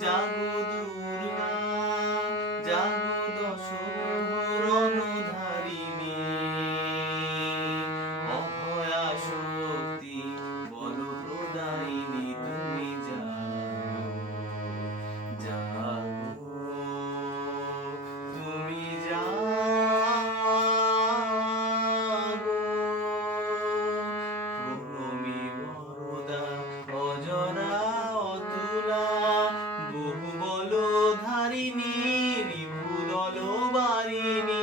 জাগো দুর্গা জাগো দশ রণধা তারিণী রিপুদল বারিণী